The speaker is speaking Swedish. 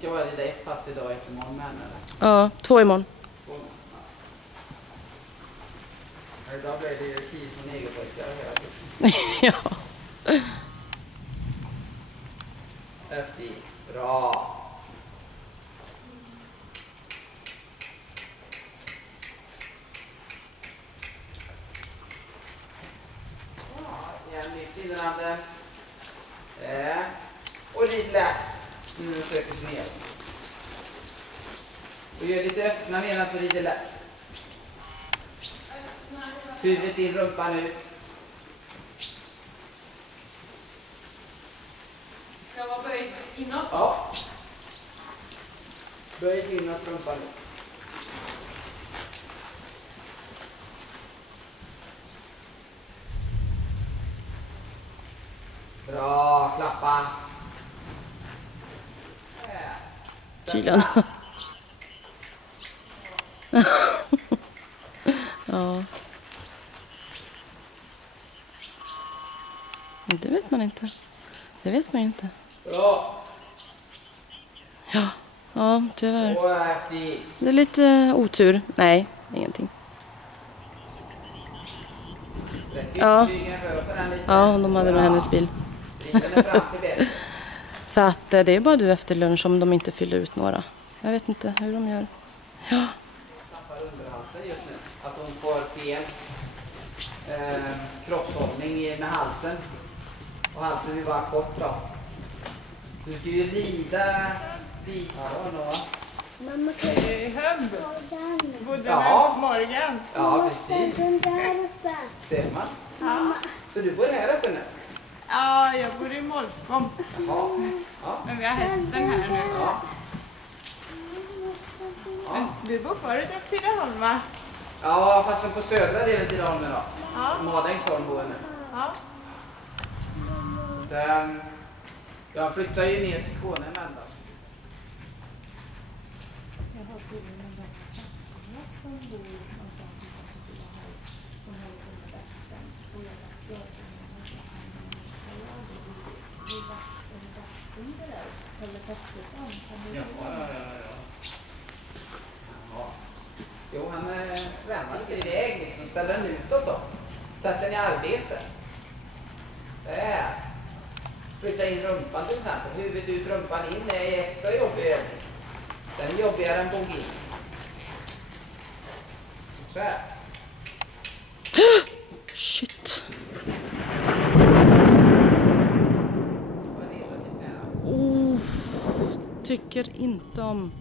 ska vara det ett pass idag efter imorgon med henne, eller? Ja, 2 imorgon. 2 imorgon, ja. Idag blir det ju 10 som negerpojkar hela tiden. Ja. Efter. Bra. Igen, lyft inranden. Och lite lätt. Nu söker sig ner. Och gör lite öppna medan du rider lätt. Huvudet in, rumpan ut. Ska jag vara böjd inåt? Ja. Böj inåt, rumpan ut. Bra, klappa. Kylan. Ja. Det vet man inte. Det vet man inte. Bra. Ja, ja, tyvärr. Och efter. Det är lite otur. Nej, ingenting. Ja. Ja, de hade nog hennes bil. Så att det är bara du efter lunch om de inte fyller ut några. Jag vet inte hur de gör. Ja. Tappar underhalsen just nu. Att hon får fel kroppshållning med halsen. Och halsen är bara kort då. Du ska ju rida dit. Mamma kan Höbb. den. Bodde Ja. med Morgan. Ja, precis. Den där uppe. Ser man. Ja. Så du bor här uppe nu? Ja, jag bor i Molkom. Jaha. Ja. Men vi har hästen här nu. Ja. Men du bor förut efter Tidaholma. Ja, fast på södra delen till Holmen då. Ja. Madängsholm bor jag nu. Ja. Så att, jag flyttar ju ner till Skåne en vända. Jo, han tränar lite iväg liksom. Ställer den utåt då. Sätter den i arbete. Där. Flytta in rumpan till exempel. Huvudet ut, rumpan in. Det är extra jobbig övning. Den är jobbigare än bogin. Så här. Shit. Vad är det? Tycker inte om